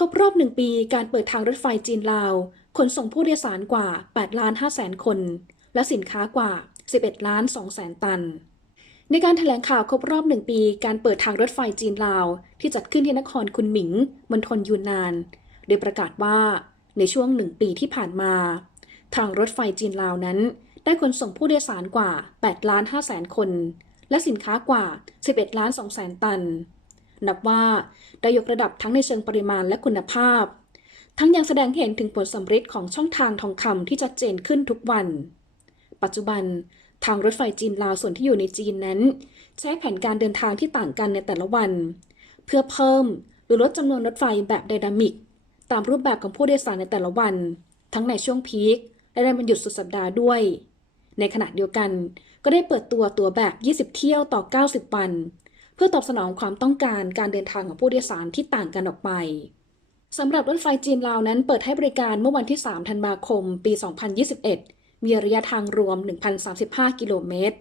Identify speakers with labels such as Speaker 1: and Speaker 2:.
Speaker 1: ครบรอบหนึ่งปีการเปิดทางรถไฟจีนลาว ขนส่งผู้โดยสารกว่า 8 ล้าน5แสนคน และสินค้ากว่า 11 ล้าน2แสนตัน ในการแถลงข่าวครบรอบหนึ่งปีการเปิดทางรถไฟจีนลาว ที่จัดขึ้นที่นครคุนหมิงมณฑลยูนนาน โดยประกาศว่าในช่วงหนึ่งปีที่ผ่านมา ทางรถไฟจีนลาวนั้น ได้ขนส่งผู้โดยสารกว่า 8 ล้าน5แสนคน และสินค้ากว่า 11 ล้าน2แสนตัน นับว่าได้ยกระดับทั้งในเชิงปริมาณและคุณภาพ ทั้งยังแสดงเห็นถึงผลสำฤทธิ์ของช่องทางทองคำที่ชัดเจนขึ้นทุกวัน ปัจจุบันทางรถไฟจีนลาวส่วนที่อยู่ในจีนนั้น ใช้แผนการเดินทางที่ต่างกันในแต่ละวัน เพื่อเพิ่มหรือลดจำนวนรถไฟแบบไดนามิก ตามรูปแบบของผู้โดยสารในแต่ละวัน ทั้งในช่วงพีคและในวันหยุดสุดสัปดาห์ด้วย ในขณะเดียวกันก็ได้เปิดตัวตัวแบบ 20 เที่ยวต่อ 90 วัน เพื่อตอบสนองความต้องการการเดินทางของผู้โดยสารที่ต่างกันออกไปสำหรับรถไฟจีนลาวนั้นเปิดให้บริการเมื่อวันที่ 3 ธันวาคม ปี 2021 มีระยะทางรวม 1,035 กิโลเมตร